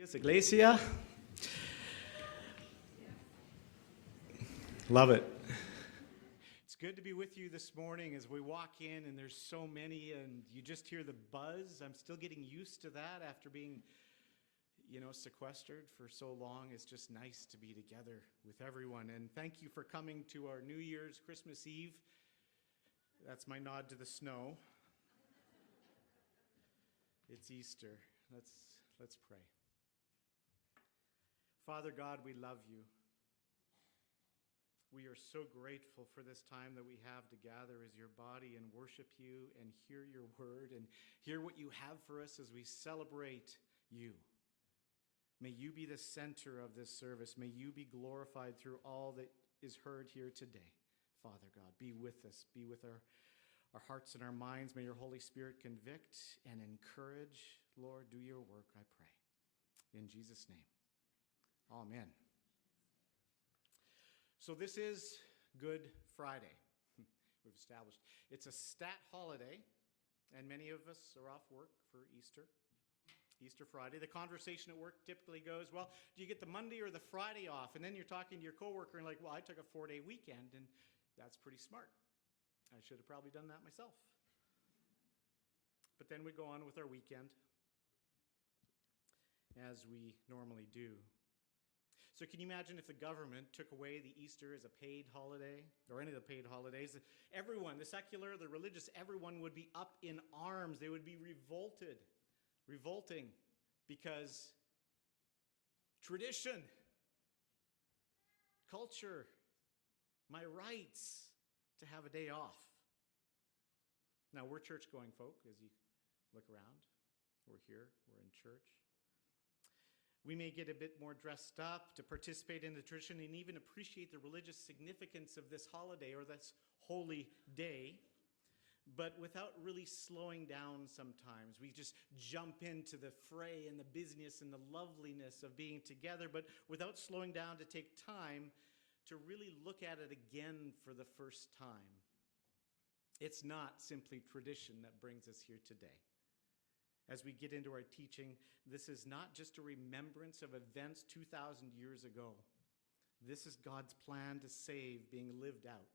Iglesia. Love it. It's good to be with you this morning as we walk in and there's so many and you just hear the buzz. I'm still getting used to that after being, sequestered for so long. It's just nice to be together with everyone. And thank you for coming to our New Year's Christmas Eve. That's my nod to the snow. It's Easter. Let's pray. Father God, we love you. We are so grateful for this time that we have to gather as your body and worship you and hear your word and hear what you have for us as we celebrate you. May you be the center of this service. May you be glorified through all that is heard here today. Father God, be with us. Be with our hearts and our minds. May your Holy Spirit convict and encourage. Lord, do your work, I pray. In Jesus' name. Amen. So this is Good Friday. We've established. It's a stat holiday, and many of us are off work for Easter Friday. The conversation at work typically goes, well, do you get the Monday or the Friday off? And then you're talking to your coworker and like, well, I took a 4-day weekend, and that's pretty smart. I should have probably done that myself. But then we go on with our weekend, as we normally do. So can you imagine if the government took away the Easter as a paid holiday, or any of the paid holidays? Everyone, the secular, the religious, everyone would be up in arms. They would be revolting, because tradition, culture, my rights to have a day off. Now, we're church-going folk, as you look around. We're here, we're in church. We may get a bit more dressed up to participate in the tradition and even appreciate the religious significance of this holiday or this holy day, but without really slowing down sometimes. We just jump into the fray and the busyness and the loveliness of being together, but without slowing down to take time to really look at it again for the first time. It's not simply tradition that brings us here today. As we get into our teaching, this is not just a remembrance of events 2,000 years ago. This is God's plan to save being lived out.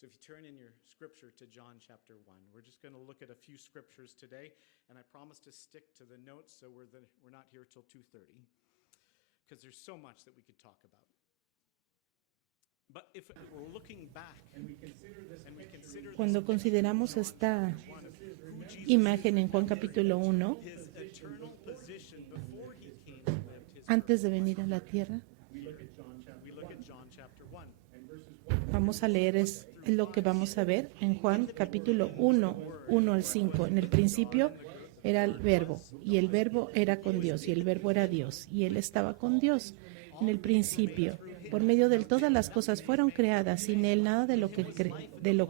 So if you turn in your scripture to John chapter 1, we're just going to look at a few scriptures today, and I promise to stick to the notes so we're not here till 2:30, because there's so much that we could talk about. But if we're looking back and we consider this, Cuando consideramos esta imagen en Juan capítulo 1, antes de venir a la tierra, vamos a leer es lo que vamos a ver en Juan capítulo 1, 1 al 5. En el principio era el verbo, y el verbo era con Dios, y el verbo era Dios, y él estaba con Dios en el principio. Por medio de él todas las cosas fueron creadas, sin él nada de lo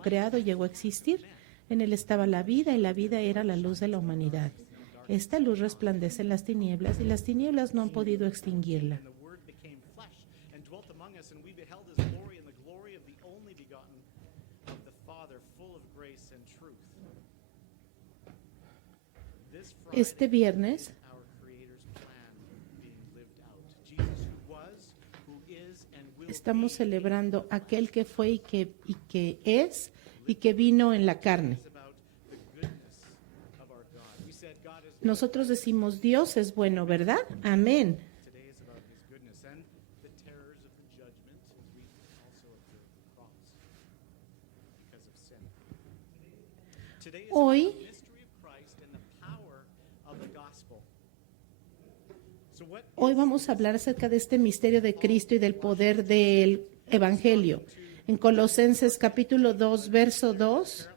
creado llegó a existir. En él estaba la vida, y la vida era la luz de la humanidad. Esta luz resplandece en las tinieblas, y las tinieblas no han podido extinguirla. Este viernes estamos celebrando aquel que fue y que es y que vino en la carne. Nosotros decimos Dios es bueno, ¿verdad? Amén. Hoy vamos a hablar acerca de este misterio de Cristo y del poder del Evangelio. En Colosenses capítulo 2, verso 2,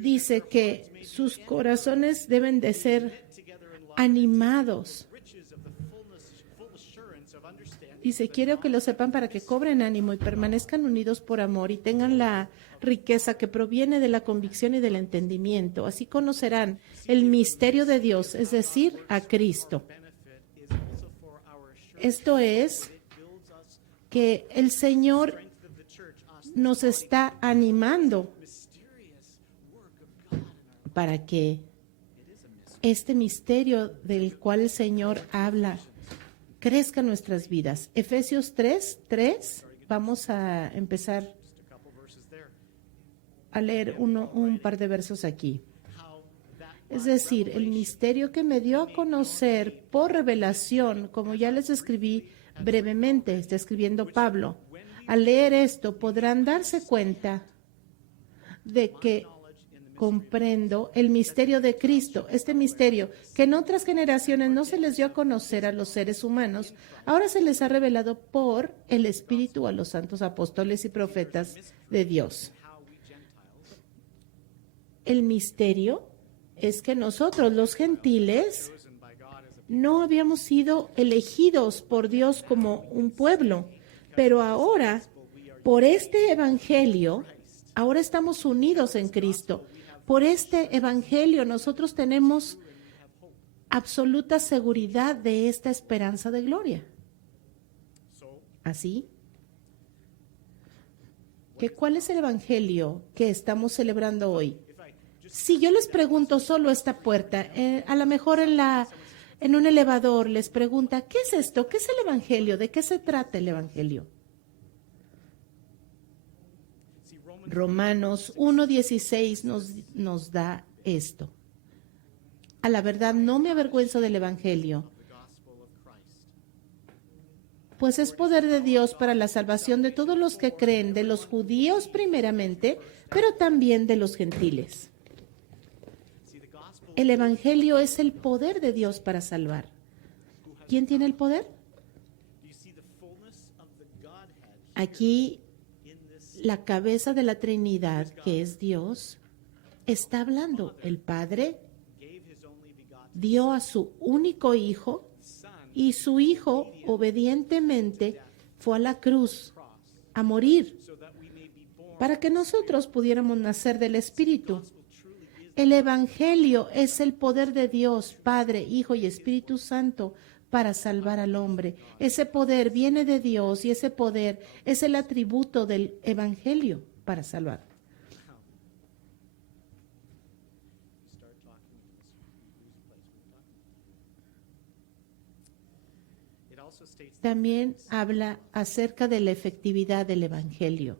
dice que sus corazones deben de ser animados. Dice, quiero que lo sepan para que cobren ánimo y permanezcan unidos por amor y tengan la riqueza que proviene de la convicción y del entendimiento. Así conocerán el misterio de Dios, es decir, a Cristo. Esto es que el Señor nos está animando para que este misterio del cual el Señor habla crezca en nuestras vidas. Efesios 3:3, vamos a empezar Just a couple verses there. a leer un par de versos aquí. How that Es decir, el misterio que me dio a conocer por revelación, como ya les escribí brevemente, está escribiendo Pablo. Al leer esto podrán darse cuenta de que comprendo el misterio de Cristo, este misterio que en otras generaciones no se les dio a conocer a los seres humanos, ahora se les ha revelado por el Espíritu a los santos apóstoles y profetas de Dios. how we Gentiles El misterio es que nosotros, los gentiles, chosen by God as a no habíamos sido elegidos por Dios como un pueblo, pero ahora, por este evangelio, ahora estamos unidos en Cristo. Por este evangelio nosotros tenemos absoluta seguridad de esta esperanza de gloria. so Así que, ¿cuál es el evangelio que estamos celebrando hoy? if I just Si yo les pregunto solo esta puerta, a lo mejor en un elevador les pregunta, ¿qué es esto? ¿Qué es el evangelio? ¿De qué se trata el evangelio? see Romanos 1:16 nos da esto. A la verdad, no me avergüenzo del evangelio, the gospel of Christ, pues es poder de Dios para la salvación de todos los que creen, de los judíos primeramente, pero también de los gentiles. see the gospel El evangelio es el poder de Dios para salvar. ¿Quién tiene el poder? do you see the fullness of the Godhead Aquí in this la cabeza de la Trinidad, que es Dios, está hablando. El Padre gave his only begotten dio a su único Hijo son y su Hijo obedientemente fue a la cruz cross a morir so that we may be born para que nosotros pudiéramos nacer del Espíritu. gospel truly is El Evangelio es el poder de Dios, Padre, Hijo y Espíritu Santo para salvar al hombre. Ese poder viene de Dios y ese poder es el atributo del Evangelio para salvar. you start talking you lose place when you're talking. It also states that También habla acerca de la efectividad del Evangelio.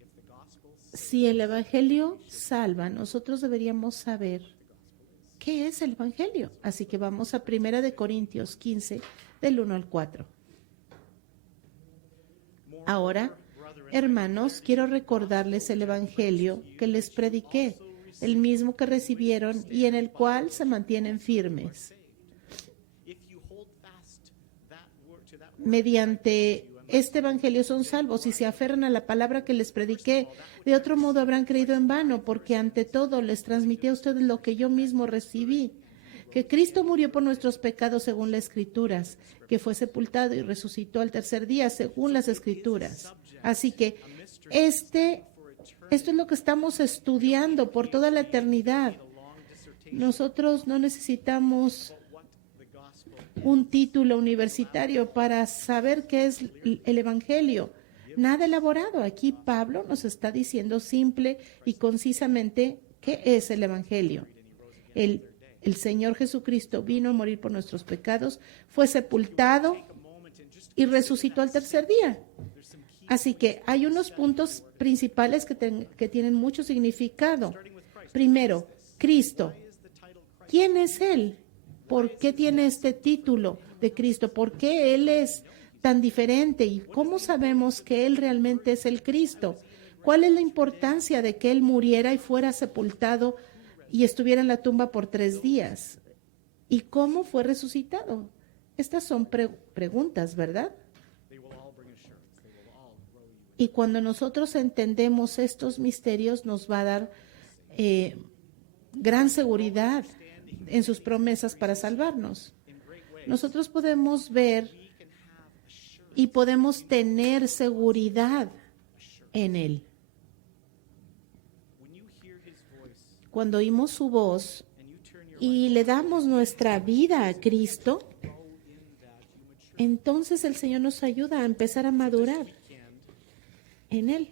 if the gospel Si el Evangelio salva, nosotros deberíamos saber qué es el Evangelio. Así que vamos a 1 de Corintios 15, del 1 al 4. Ahora, hermanos, quiero recordarles el Evangelio que les prediqué, el mismo que recibieron y en el cual se mantienen firmes. if you hold fast that word to that word Mediante este Evangelio son salvos y se aferran a la palabra que les prediqué. De otro modo habrán creído en vano, porque ante todo les transmití a ustedes lo que yo mismo recibí, que Cristo murió por nuestros pecados según las Escrituras, que fue sepultado y resucitó al tercer día según las Escrituras. Así que esto es lo que estamos estudiando por toda la eternidad. Nosotros no necesitamos what the gospel un título universitario para saber qué es el Evangelio. Nada elaborado. Aquí Pablo nos está diciendo simple y concisamente qué es el Evangelio. El Señor Jesucristo vino a morir por nuestros pecados, fue sepultado y resucitó al tercer día. Así que hay unos puntos principales que tienen mucho significado. Primero, Cristo. ¿Quién es Él? ¿Por qué tiene este título de Cristo? ¿Por qué Él es tan diferente? ¿Y cómo sabemos que Él realmente es el Cristo? ¿Cuál es la importancia de que Él muriera y fuera sepultado y estuviera en la tumba por 3 días? ¿Y cómo fue resucitado? Estas son preguntas, ¿verdad? they will all bring assurance. They will all grow you. Y cuando nosotros entendemos estos misterios, nos va a dar gran seguridad en sus promesas para salvarnos. Nosotros podemos ver y podemos tener seguridad en Él. When you hear his voice Cuando oímos su voz and you turn your y le damos nuestra vida a Cristo, grow in that, you mature entonces el Señor nos ayuda a empezar a madurar weekend. en Él.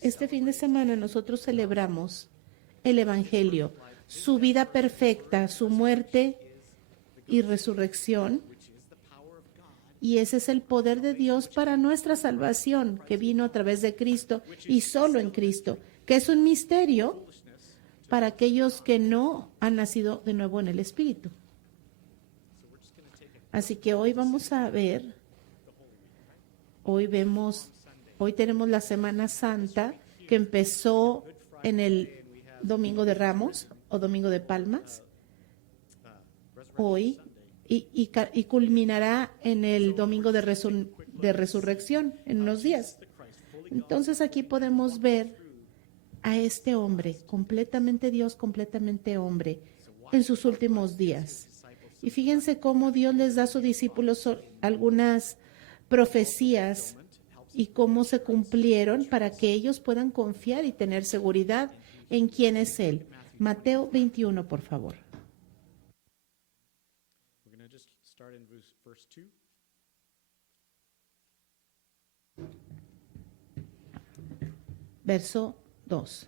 Este fin de semana nosotros celebramos el Evangelio. su vida perfecta, su muerte y resurrección. Y ese es el poder de Dios para nuestra salvación, que vino a través de Cristo y solo en Cristo, que es un misterio para aquellos que no han nacido de nuevo en el Espíritu. Así que hoy vamos a ver, hoy tenemos la Semana Santa, que empezó en el Domingo de Ramos o Domingo de Palmas, hoy, y culminará en el Domingo de Resurrección, en unos días. Entonces aquí podemos ver a este hombre, completamente Dios, completamente hombre, en sus últimos días. Y fíjense cómo Dios les da a sus discípulos algunas profecías y cómo se cumplieron para que ellos puedan confiar y tener seguridad en quién es Él. Mateo 21, por favor. We're going to just start in verse 2. Verso 2.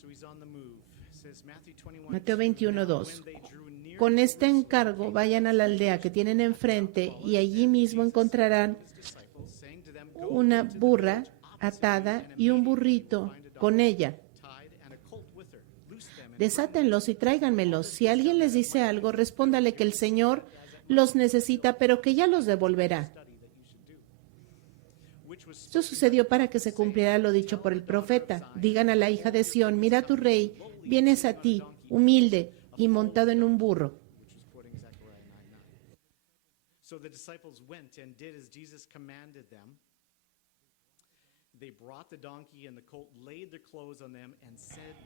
So he's on the move. It says Matthew 21, Mateo 21, 2. when they drew near Con este encargo vayan a la aldea que tienen enfrente y allí mismo encontrarán his disciples, saying to them, Go una into the burra village opposite, atada and y un immediately burrito you'll find a con donkey ella. tied and a colt with her. Loose them and Desátenlos y tráiganmelos. Si alguien les dice algo, respóndale que el Señor los necesita, pero que ya los devolverá. Esto sucedió para que se cumpliera lo dicho por el profeta. Digan a la hija de Sión, mira tu rey, vienes a ti, humilde y montado en un burro. which was quoting Zechariah 9:9. So the disciples went and did as Jesus commanded them. They brought the donkey and the colt, laid their clothes on them, and set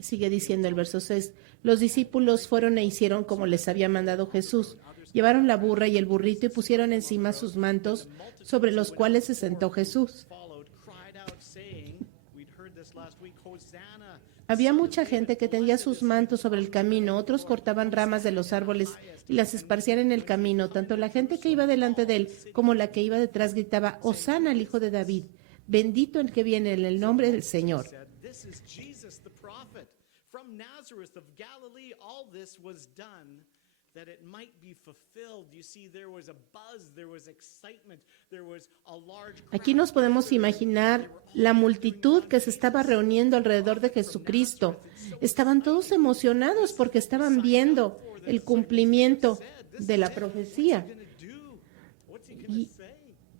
Sigue diciendo el verso 6. Los discípulos fueron e hicieron como les había mandado Jesús. Llevaron la burra y el burrito y pusieron encima sus mantos, sobre los cuales se sentó Jesús. followed, cried out, saying, we'd heard this last week, Hosanna. Había mucha gente que tendía sus mantos sobre el camino, otros cortaban ramas de los árboles y las esparcían en el camino. Tanto la gente que iba delante de él como la que iba detrás gritaba, Hosana al Hijo de David, bendito el que viene en el nombre del Señor. Said, this is Jesus the prophet. From Nazareth of Galilee, all this was done that it might be fulfilled. You see, there was a buzz, there was excitement, there was a large crowd. Aquí nos podemos imaginar la multitud que se estaba reuniendo alrededor de Jesucristo. Estaban todos emocionados porque estaban viendo el cumplimiento de la profecía. What's he gonna ¿Y say?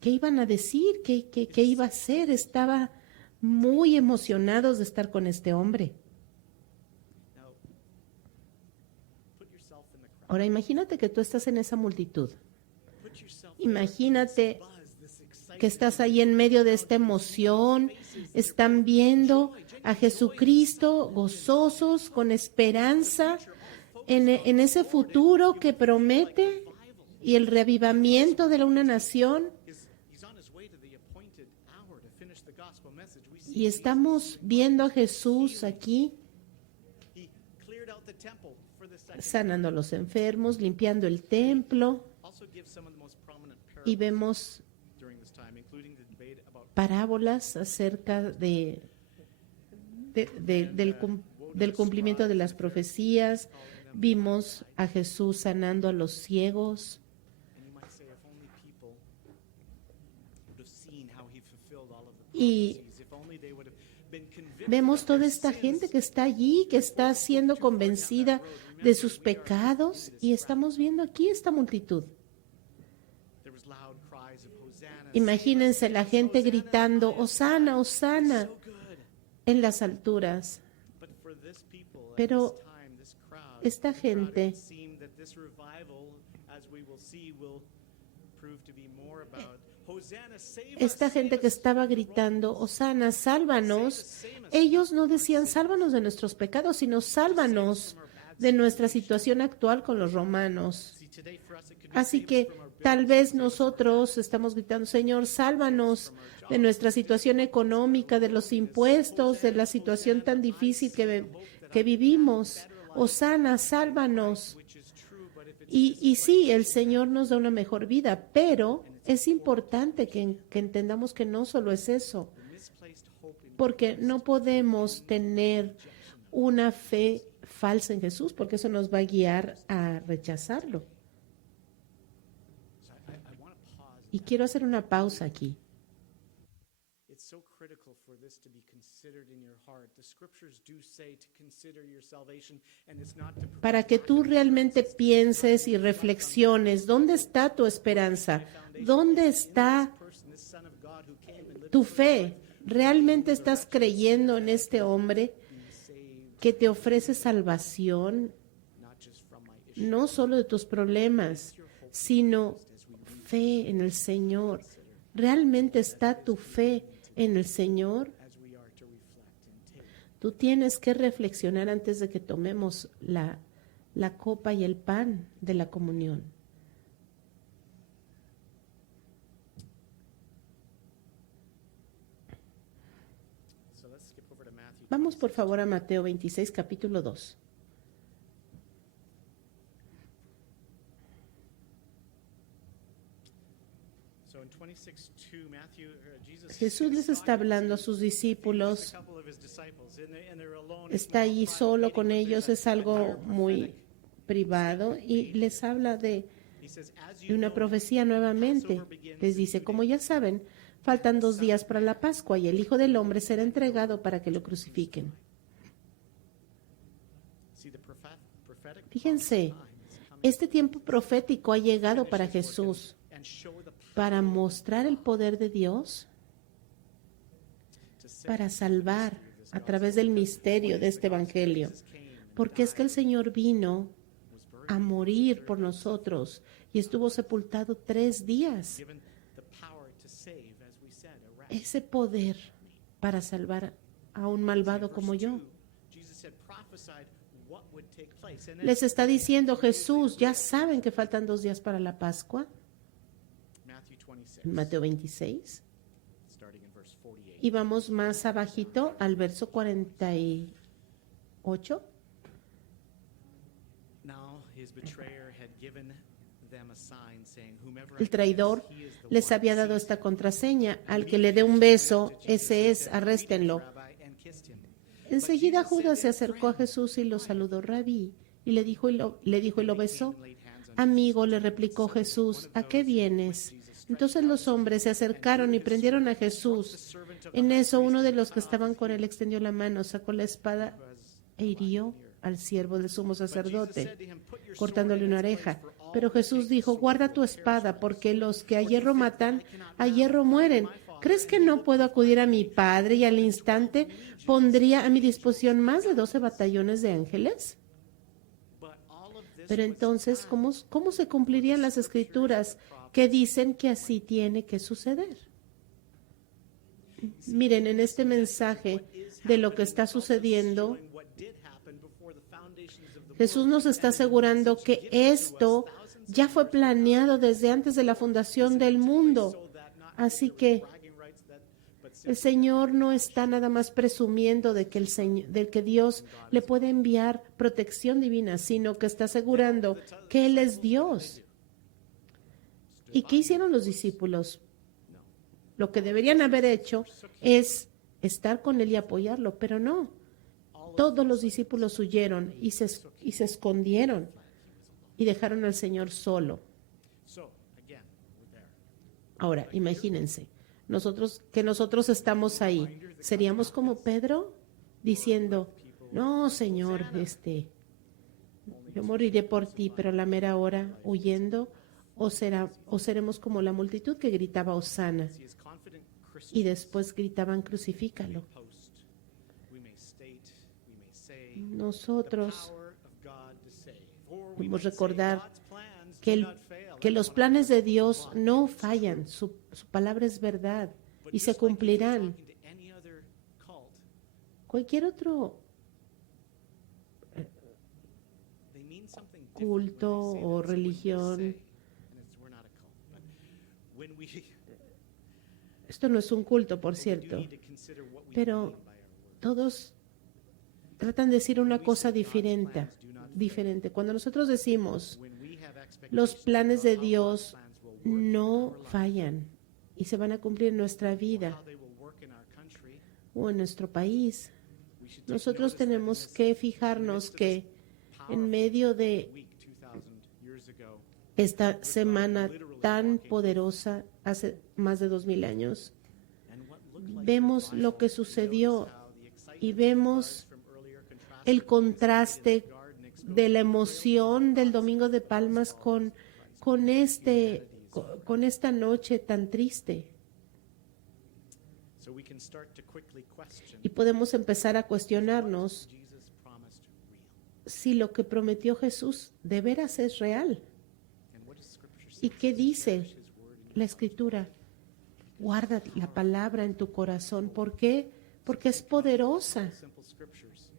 qué iban a decir? ¿Qué iba a hacer? Estaban muy emocionados de estar con este hombre. Now, put yourself in the crowd. Ahora imagínate que tú estás en esa multitud. Put yourself Imagínate buzz, this excitement. que estás ahí en medio de esta emoción. Están viendo a Jesucristo gozosos, con esperanza en ese futuro que promete y el reavivamiento de una nación. He's on his way to the appointed hour to finish the gospel message. We see Y estamos viendo a Jesús aquí he cleared out the temple for the second. sanando a los enfermos, limpiando el templo, Also gives some of the most prominent y parables vemos during this time, including the debate about parábolas acerca del cumplimiento de las profecías. Vimos a Jesús sanando a los ciegos. and you might say if only people would have seen how he fulfilled all of the Y prophecies, if only they would have been convicted vemos of toda their esta sins. gente que está allí, que está siendo convencida de sus pecados, y estamos viendo aquí esta multitud. There was loud cries of Hosanna. Imagínense la gente gritando, Hosana, Hosana, So good. en las alturas. But for this people at Pero this time, this crowd, esta the crowd, gente- it seemed that this revival, as we will see, will prove to be more about Hosanna, save us, Esta save gente que us. estaba gritando, Hosana, sálvanos, ellos no decían sálvanos de nuestros pecados, sino sálvanos de nuestra situación actual con los romanos. See, today for us it could be Así save us que from our tal vez nosotros estamos gritando, Señor, sálvanos de nuestra situación económica, de los impuestos, de la situación tan difícil que vivimos. Hosana, sálvanos. which is true, but if it's Y sí, el Señor nos da una mejor vida, pero es importante que entendamos que no solo es eso, misplaced hope in porque no podemos tener una fe falsa en Jesús, porque eso nos va a guiar a rechazarlo. So I want to pause. Y quiero hacer una pausa aquí. It's so critical for this to be considered in your heart. The scriptures do say to consider your salvation, and it's not to Para que tú realmente pienses y reflexiones, ¿dónde está tu esperanza? ¿Dónde está person, this son of God who came and lived tu fe? ¿Realmente estás creyendo en este hombre saved, que te ofrece salvación, not just from my issue, no solo de tus problemas, sino fe en el Señor? ¿Realmente está tu fe en el Señor? as we are to reflect and take. Tú tienes que reflexionar antes de que tomemos la copa y el pan de la comunión. So let's skip over to Matthew. Vamos por favor a Mateo 26, capítulo 2. So in 26:2, Matthew, Jesus Jesús les está hablando a sus discípulos, a couple of his disciples, and they're alone. está allí solo con ellos, es algo muy privado y les habla de He says, as y you una know, profecía nuevamente. Les dice, como ya saben, faltan 2 días para la Pascua y el Hijo del Hombre será entregado para que lo crucifiquen. see the prophetic Fíjense, este tiempo profético ha llegado para Jesús, and show the para mostrar el poder de Dios, para salvar a través del misterio de este Evangelio. Porque es que el Señor vino a morir por nosotros y estuvo sepultado 3 días. given the power to save, as we said, a rat. Ese poder para salvar a un malvado como yo. Jesus said, prophesied what would take place. And Les está diciendo Jesús, ya saben que faltan 2 días para la Pascua, Matthew 26, en Mateo 26. starting in verse 48. Y vamos más abajito al verso 48. Now his betrayer had given them a sign, saying, whomever El traidor he is the les one. había dado esta contraseña. Al que le dé un beso, ese es, arréstenlo. Rabbi, and kissed him. Enseguida Judas se acercó a Jesús y lo saludó, Rabí, y le dijo y lo besó. Amigo, le replicó Jesús, ¿a qué vienes? Entonces los hombres se acercaron y prendieron a Jesús. En eso uno de los que estaban con él extendió la mano, sacó la espada e hirió al siervo del sumo sacerdote, cortándole una oreja. Pero Jesús dijo, guarda tu espada, porque los que a hierro matan, a hierro mueren. ¿Crees que no puedo acudir a mi Padre y al instante pondría a mi disposición más de 12 batallones de ángeles? Pero entonces, ¿cómo se cumplirían las escrituras que dicen que así tiene que suceder? Miren, en este mensaje de lo que está sucediendo, Jesús nos está asegurando que esto ya fue planeado desde antes de la fundación del mundo. Así que el Señor no está nada más presumiendo de que Dios le puede enviar protección divina, sino que está asegurando que Él es Dios. ¿Y qué hicieron los discípulos? Lo que deberían haber hecho es estar con Él y apoyarlo, pero no. Todos los discípulos huyeron y se escondieron y dejaron al Señor solo. Ahora, imagínense, nosotros estamos ahí. ¿Seríamos como Pedro diciendo, no, Señor, yo moriré por ti, pero a la mera hora huyendo? ¿O seremos como la multitud que gritaba Hosana y después gritaban crucifícalo? Nosotros debemos recordar que los planes de Dios no fallan, su palabra es verdad y se cumplirán. Cualquier otro culto o religión, esto no es un culto, por cierto, pero todos tratan de decir una cosa diferente. Cuando nosotros decimos, los planes de Dios no fallan y se van a cumplir en nuestra vida o en nuestro país, nosotros tenemos que fijarnos que en medio de week 2,000 years ago. esta semana tan poderosa hace más de 2000 años. And what looked like Vemos revival. lo que sucedió Notice how the excitement y vemos from earlier contrasted el with the contraste garden exposed de la emoción del Domingo de Palmas con esta noche tan triste. So we can start to quickly question, Y podemos empezar a cuestionarnos Jesus promised real? si lo que prometió Jesús de veras es real. And what does Scripture say? ¿Y qué dice His word in la Escritura? Guarda la palabra en tu corazón. ¿Por qué? Porque es poderosa. simple scriptures.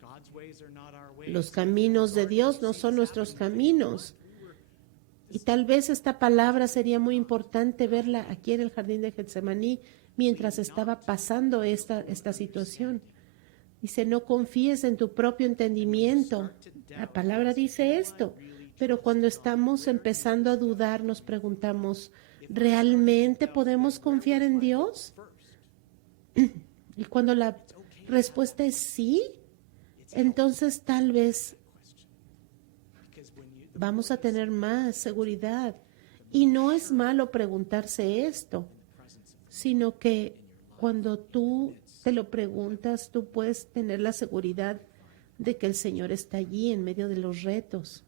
God's ways are not our ways. Los caminos de Dios no son nuestros caminos. Y tal vez esta palabra sería muy importante verla aquí en el jardín de Getsemaní mientras estaba pasando esta situación. Dice, no confíes en tu propio entendimiento. La palabra dice esto, pero cuando estamos empezando a dudar nos preguntamos, ¿realmente podemos confiar en Dios? Y cuando la respuesta es sí, entonces tal vez Because when you, vamos a tener más seguridad. Y no es malo preguntarse esto, sino que cuando tú te lo preguntas, tú puedes tener la seguridad de que el Señor está allí en medio de los retos.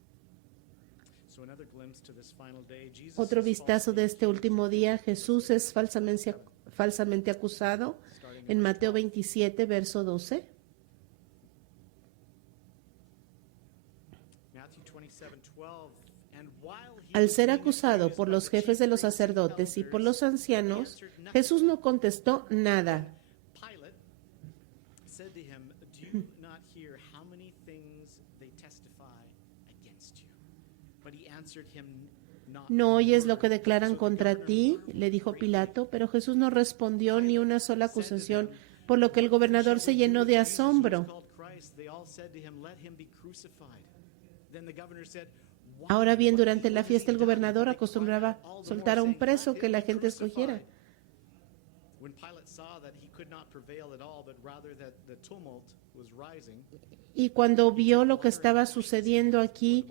so another glimpse to this final day, Jesus Otro is vistazo de este último día, Jesús es falsamente acusado en Mateo 27, verso 12. Matthew 27:12, and while he Al was ser being acusado accused por by los the jefes de chief los priests and sacerdotes y por elders, los he ancianos, answered nothing. Jesús no contestó nada. Pilate said to him, "Do you not hear how many things they testify against you?" But he answered him not. ¿No one oyes lo word. que declaran So the contra governor ti? marveled Le dijo greatly. Pilato, pero Jesús no respondió ni una sola acusación, por lo que el gobernador se llenó de asombro. Ahora bien, durante la fiesta el gobernador acostumbraba soltar a un preso que la gente escogiera. When Pilate saw that he could not prevail at all, but rather that the tumult was rising, Y cuando vio lo que estaba sucediendo aquí,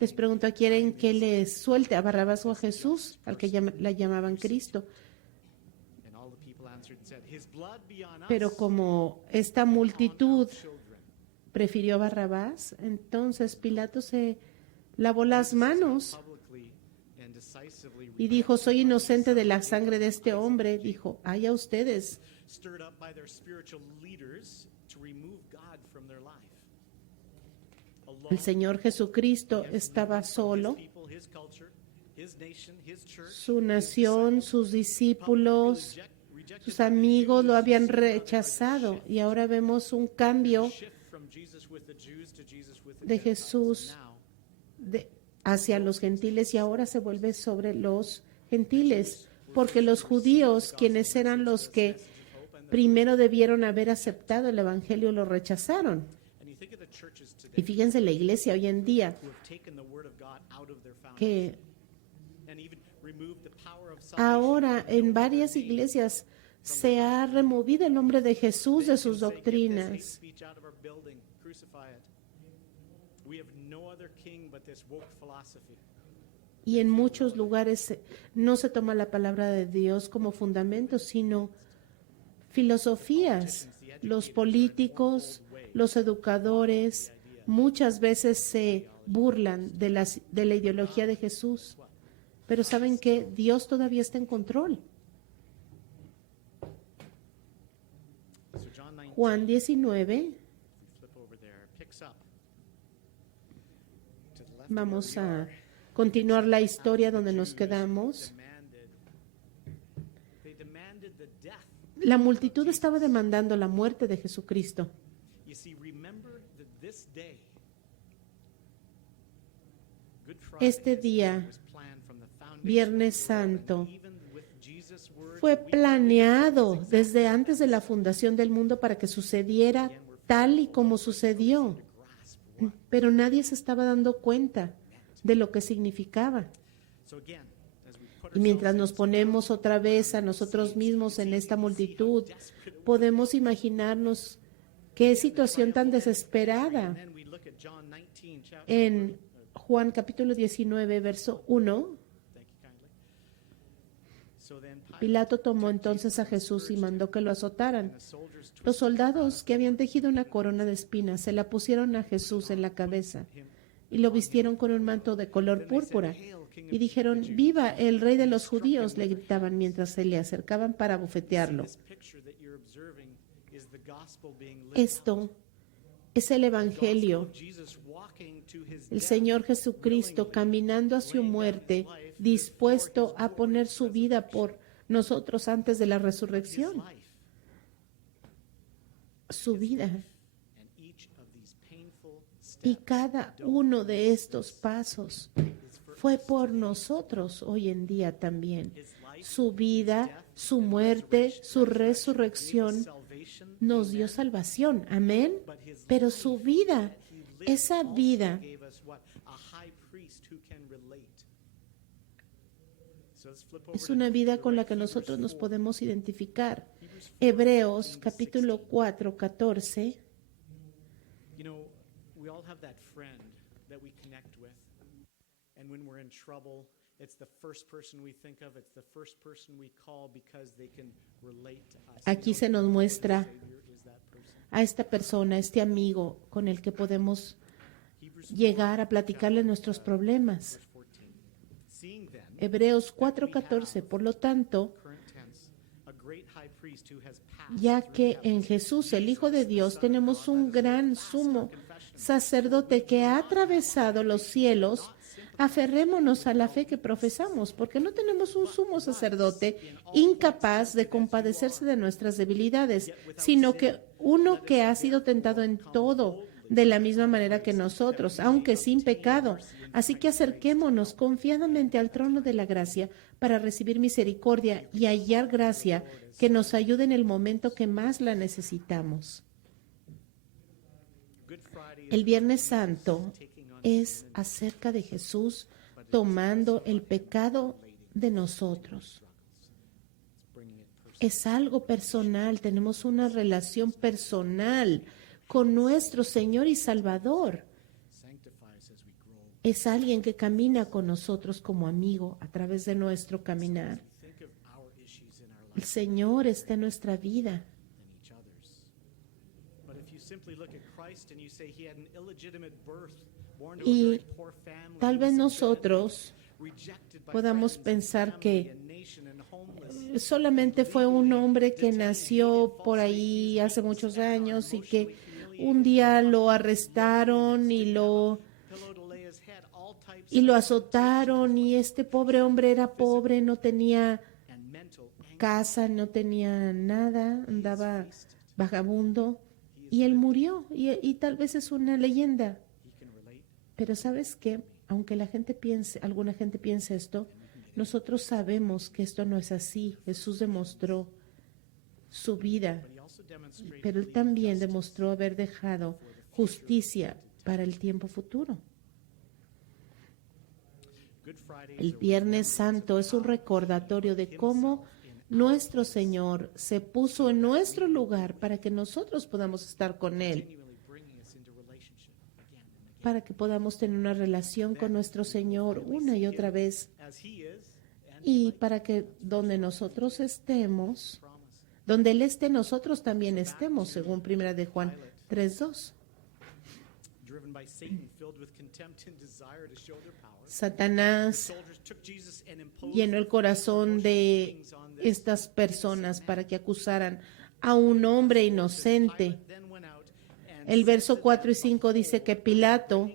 les preguntó, ¿quieren que les suelte a Barrabás o a Jesús, al que la llamaban Cristo? and all the people answered and said, "His blood be on us Pero como esta and on multitud our children." prefirió a Barrabás, entonces Pilato se lavó las manos Publicly and decisively y dijo, soy inocente de la sangre de este hombre. Dijo, ay a ustedes. stirred up by their spiritual leaders to remove God from their life. Alone, El Señor Jesucristo estaba solo, his people, his culture, his nation, his church, su nación, sus discípulos, sus amigos lo habían rechazado y ahora vemos un cambio shift from Jesus with the Jews to Jesus with the de Gentiles. Jesús Now, hacia los gentiles y ahora se vuelve sobre los gentiles, porque los judíos, quienes eran los que primero debieron haber aceptado el evangelio, lo rechazaron. and you think of the churches today Y fíjense la iglesia hoy en día who have taken the word of God out of their foundation que and even removed the power of salvation. ahora en varias iglesias se ha removido el nombre de Jesús de sus Say, "Get this hate doctrinas. speech out of our building, crucify it." We have no other king but this woke philosophy. Y en muchos lugares no se toma la palabra de Dios como fundamento, sino filosofías. Los políticos, los educadores, muchas veces se burlan de la ideología de Jesús. Pero saben que Dios todavía está en control. So John 19, Juan 19, if we flip over there, picks up to the left of vamos where we a are. continuar la historia donde nos quedamos. They demanded the death. La multitud estaba demandando la muerte de Jesucristo. You see, remember that this day, Good Friday, Este día, was planned from the foundation Viernes of the world, and Santo, even with Jesus' words, fue we planeado desde antes de la fundación del mundo para que sucediera tal y como sucedió. grasp what. Pero nadie se estaba dando cuenta de lo que significaba. So again, as we put Y mientras ourselves nos in ponemos otra vez a nosotros mismos en esta multitud, podemos imaginarnos qué situación tan desesperada. and then we look at John 19, en Juan capítulo 19, verso 1. Pilato tomó entonces a Jesús y mandó que lo azotaran. Los soldados que habían tejido una corona de espinas se la pusieron a Jesús en la cabeza y lo vistieron con un manto de color púrpura. Y dijeron, ¡viva el rey de los judíos!, le gritaban mientras se le acercaban para bofetearlo. Esto es el Evangelio. El Señor Jesucristo caminando a su muerte, dispuesto a poner su vida por nosotros antes de la resurrección. Su vida. Y cada uno de estos pasos fue por nosotros hoy en día también. Su vida, su muerte, su resurrección nos dio salvación. Amén. Pero su vida, esa vida, es una vida con la que nosotros nos podemos identificar. Hebreos capítulo 4, 14. We all have that friend that we connect with. And when we're in trouble, it's the first person we think of, it's the first person we call because they can relate to us. Aquí se nos muestra a esta persona, a este amigo con el que podemos llegar a platicarle nuestros problemas. Hebreos 4:14, por lo tanto, ya que en Jesús, el Hijo de Dios, tenemos un gran sumo sacerdote que ha atravesado los cielos, aferrémonos a la fe que profesamos, porque no tenemos un sumo sacerdote incapaz de compadecerse de nuestras debilidades, sino que uno que ha sido tentado en todo, de la misma manera que nosotros, aunque sin pecado. Así que acerquémonos confiadamente al trono de la gracia para recibir misericordia y hallar gracia que nos ayude en el momento que más la necesitamos. El Viernes Santo es acerca de Jesús tomando el pecado de nosotros. Es algo personal, tenemos una relación personal con nuestro Señor y Salvador. Es alguien que camina con nosotros como amigo a través de nuestro caminar. El Señor está en nuestra vida. Y tal vez nosotros podamos pensar que solamente fue un hombre que nació por ahí hace muchos años y que un día lo arrestaron y lo azotaron, y este pobre hombre era pobre, no tenía casa, no tenía nada, andaba vagabundo y él murió, y tal vez es una leyenda. Pero ¿sabes qué? Aunque alguna gente piense esto, nosotros sabemos que esto no es así. Jesús demostró su vida, pero él también demostró haber dejado justicia para el tiempo futuro. El Viernes Santo es un recordatorio de cómo nuestro Señor se puso en nuestro lugar para que nosotros podamos estar con Él, para que podamos tener una relación con nuestro Señor una y otra vez, y para que donde nosotros estemos, donde Él esté, nosotros también estemos, según 1 de Juan 3:2. Satanás llenó el corazón de estas personas para que acusaran a un hombre inocente. El verso 4 y 5 dice que Pilato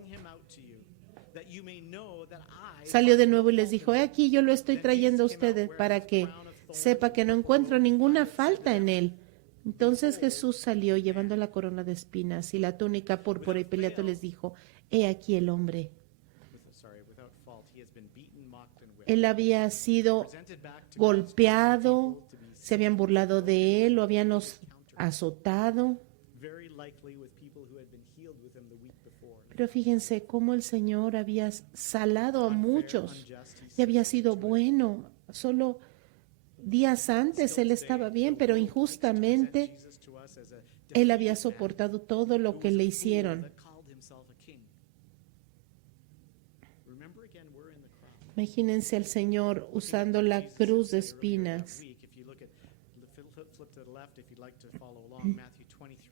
salió de nuevo y les dijo: he aquí, yo lo estoy trayendo a ustedes para que sepa que no encuentro ninguna falta en él. Entonces Jesús salió llevando la corona de espinas y la túnica púrpura, y Pilato les dijo: he aquí el hombre. Él había sido golpeado, se habían burlado de él, lo habían azotado. Pero fíjense cómo el Señor había salado a muchos y había sido bueno. Solo días antes él estaba bien, pero injustamente él había soportado todo lo que le hicieron. Imagínense al Señor usando la cruz de espinas.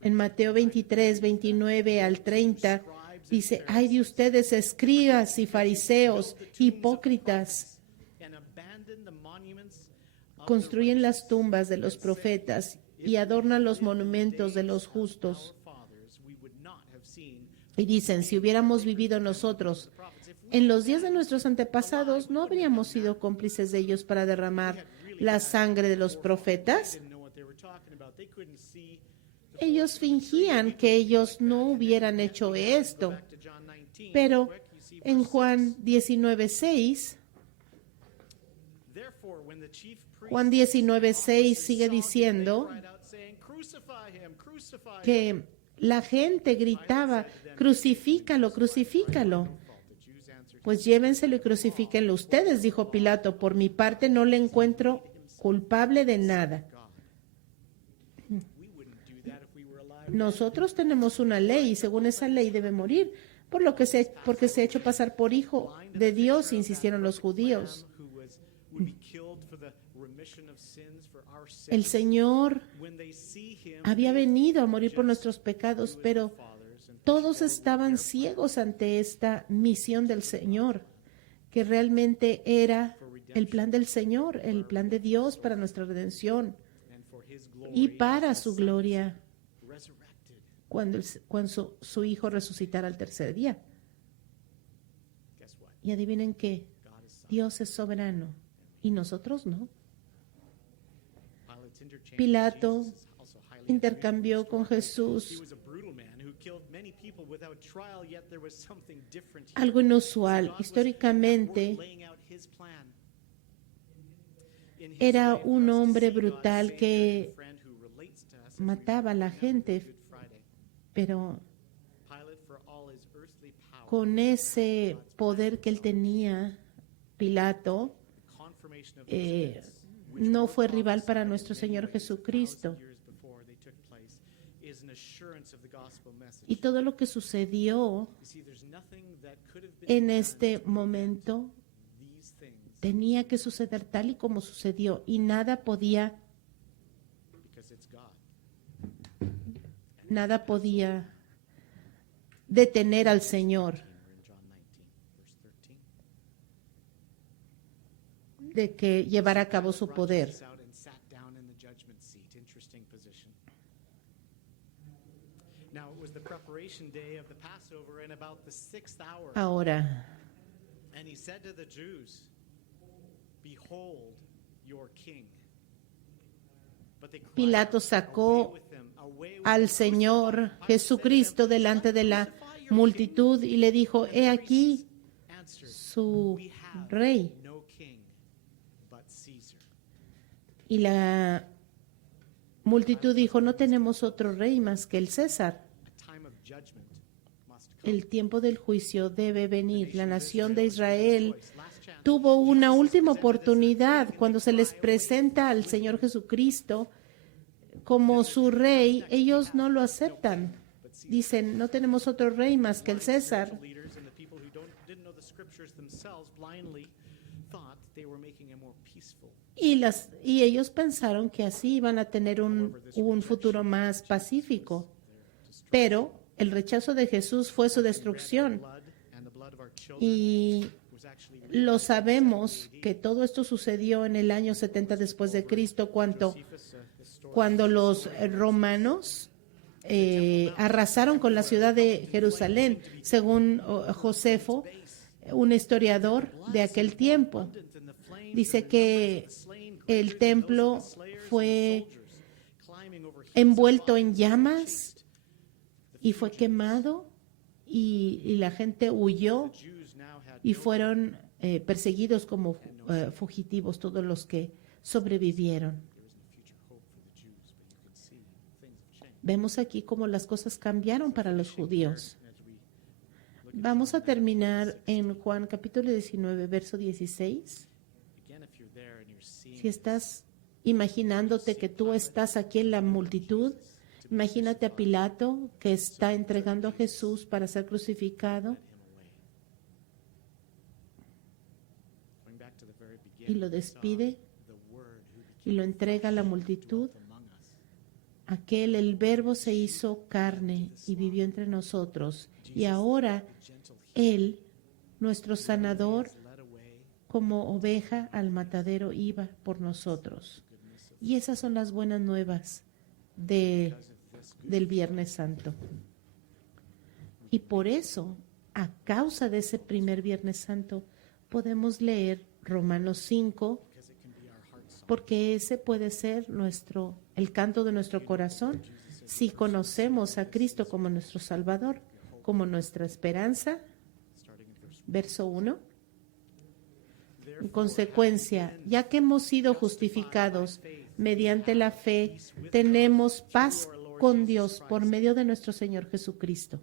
En Mateo 23, 29 al 30, dice, ay de ustedes, escribas y fariseos, hipócritas, construyen las tumbas de los profetas y adornan los monumentos de los justos. Y dicen, si hubiéramos vivido nosotros en los días de nuestros antepasados, ¿no habríamos sido cómplices de ellos para derramar la sangre de los profetas? Ellos fingían que ellos no hubieran hecho esto. Pero en Juan 19:6, Juan 19:6 sigue diciendo que la gente gritaba, crucifícalo, crucifícalo. Pues llévenselo y crucifíquenlo ustedes, dijo Pilato. Por mi parte no le encuentro culpable de nada. Nosotros tenemos una ley y según esa ley debe morir, porque se ha hecho pasar por hijo de Dios, insistieron los judíos. El Señor había venido a morir por nuestros pecados, pero todos estaban ciegos ante esta misión del Señor, que realmente era el plan del Señor, el plan de Dios para nuestra redención y para su gloria cuando su Hijo resucitara al tercer día. Y adivinen qué, Dios es soberano y nosotros no. Pilato intercambió con Jesús algo inusual. Históricamente, era un hombre brutal que mataba a la gente, pero con ese poder que él tenía, Pilato no fue rival para nuestro Señor Jesucristo. Y todo lo que sucedió en este momento tenía que suceder tal y como sucedió, y nada podía detener al Señor de que llevara a cabo su poder. Ahora, Pilato sacó al Señor Jesucristo delante de la multitud y le dijo, he aquí su rey. Y la multitud dijo, no tenemos otro rey más que el César. El tiempo del juicio debe venir. La nación de Israel tuvo una última oportunidad cuando se les presenta al Señor Jesucristo como su rey. Ellos no lo aceptan. Dicen, no tenemos otro rey más que el César. Y ellos pensaron que así iban a tener un futuro más pacífico. Pero el rechazo de Jesús fue su destrucción. Y lo sabemos que todo esto sucedió en el año 70 después de Cristo, cuando los romanos arrasaron con la ciudad de Jerusalén, según Josefo, un historiador de aquel tiempo. Dice que el templo fue envuelto en llamas y fue quemado y la gente huyó y fueron perseguidos como fugitivos todos los que sobrevivieron. Vemos aquí cómo las cosas cambiaron para los judíos. Vamos a terminar en Juan capítulo 19, verso 16. Si estás imaginándote que tú estás aquí en la multitud, imagínate a Pilato que está entregando a Jesús para ser crucificado. y lo despide y lo entrega a la multitud. Aquel, el Verbo se hizo carne y vivió entre nosotros. Y ahora Él, nuestro sanador, como oveja al matadero iba por nosotros. Y esas son las buenas nuevas del Viernes Santo. Y por eso, a causa de ese primer Viernes Santo, podemos leer Romanos 5, porque ese puede ser el canto de nuestro corazón si conocemos a Cristo como nuestro Salvador, como nuestra esperanza. Verso 1. En consecuencia, ya que hemos sido justificados mediante la fe, tenemos paz con Dios por medio de nuestro Señor Jesucristo.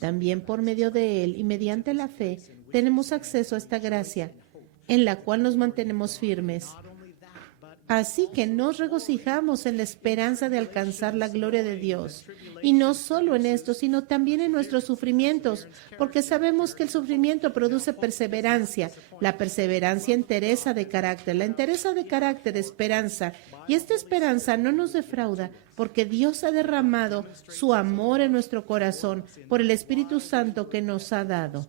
También por medio de Él y mediante la fe tenemos acceso a esta gracia en la cual nos mantenemos firmes. Así que nos regocijamos en la esperanza de alcanzar la gloria de Dios. Y no solo en esto, sino también en nuestros sufrimientos, porque sabemos que el sufrimiento produce perseverancia. La perseverancia, entereza de carácter. La entereza de carácter, esperanza. Y esta esperanza no nos defrauda, porque Dios ha derramado su amor en nuestro corazón por el Espíritu Santo que nos ha dado.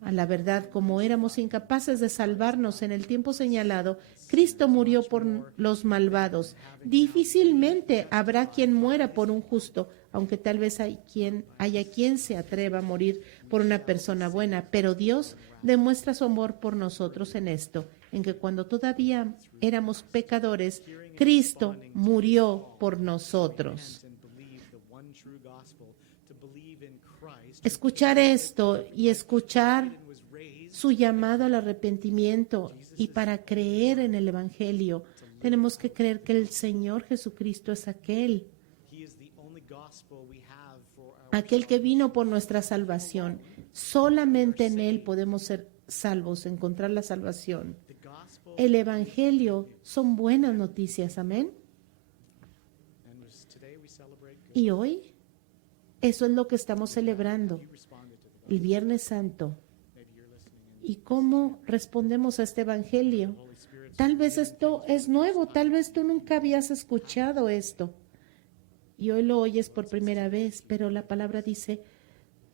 A la verdad, como éramos incapaces de salvarnos en el tiempo señalado, Cristo murió por los malvados. Difícilmente habrá quien muera por un justo, aunque tal vez haya quien se atreva a morir por una persona buena. Pero Dios demuestra su amor por nosotros en esto, en que cuando todavía éramos pecadores, Cristo murió por nosotros. Escuchar esto y escuchar su llamado al arrepentimiento y para creer en el Evangelio, tenemos que creer que el Señor Jesucristo es aquel que vino por nuestra salvación. Solamente en Él podemos ser salvos, encontrar la salvación. El Evangelio son buenas noticias, amén. Y hoy, eso es lo que estamos celebrando, el Viernes Santo. ¿Y cómo respondemos a este Evangelio? Tal vez esto es nuevo, tal vez tú nunca habías escuchado esto. Y hoy lo oyes por primera vez, pero la palabra dice,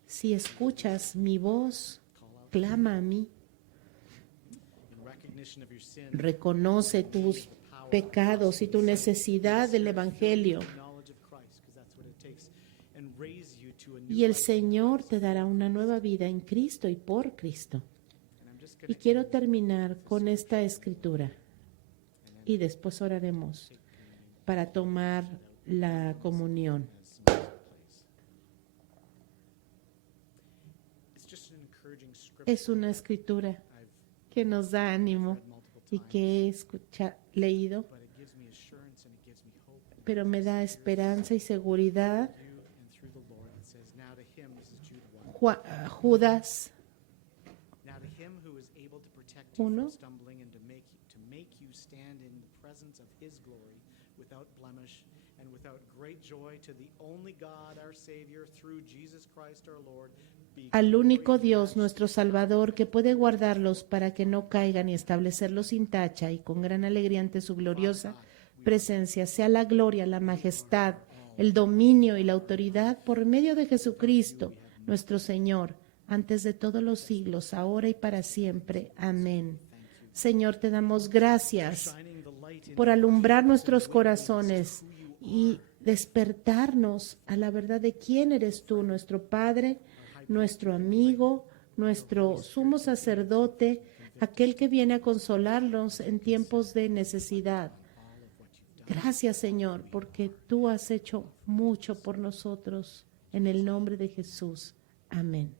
si escuchas mi voz, clama a mí. Reconoce tus pecados y tu necesidad del Evangelio. Y el Señor te dará una nueva vida en Cristo y por Cristo. Y quiero terminar con esta escritura. Y después oraremos para tomar la comunión. Es una escritura que nos da ánimo y que he leído, pero me da esperanza y seguridad. Judas 1. Al único Dios, nuestro Salvador, que puede guardarlos para que no caigan y establecerlos sin tacha y con gran alegría ante su gloriosa presencia, sea la gloria, la majestad, el dominio y la autoridad por medio de Jesucristo, nuestro Señor, antes de todos los siglos, ahora y para siempre. Amén. Señor, te damos gracias por alumbrar nuestros corazones y despertarnos a la verdad de quién eres tú, nuestro Padre, nuestro amigo, nuestro sumo sacerdote, aquel que viene a consolarnos en tiempos de necesidad. Gracias, Señor, porque tú has hecho mucho por nosotros. En el nombre de Jesús. Amén.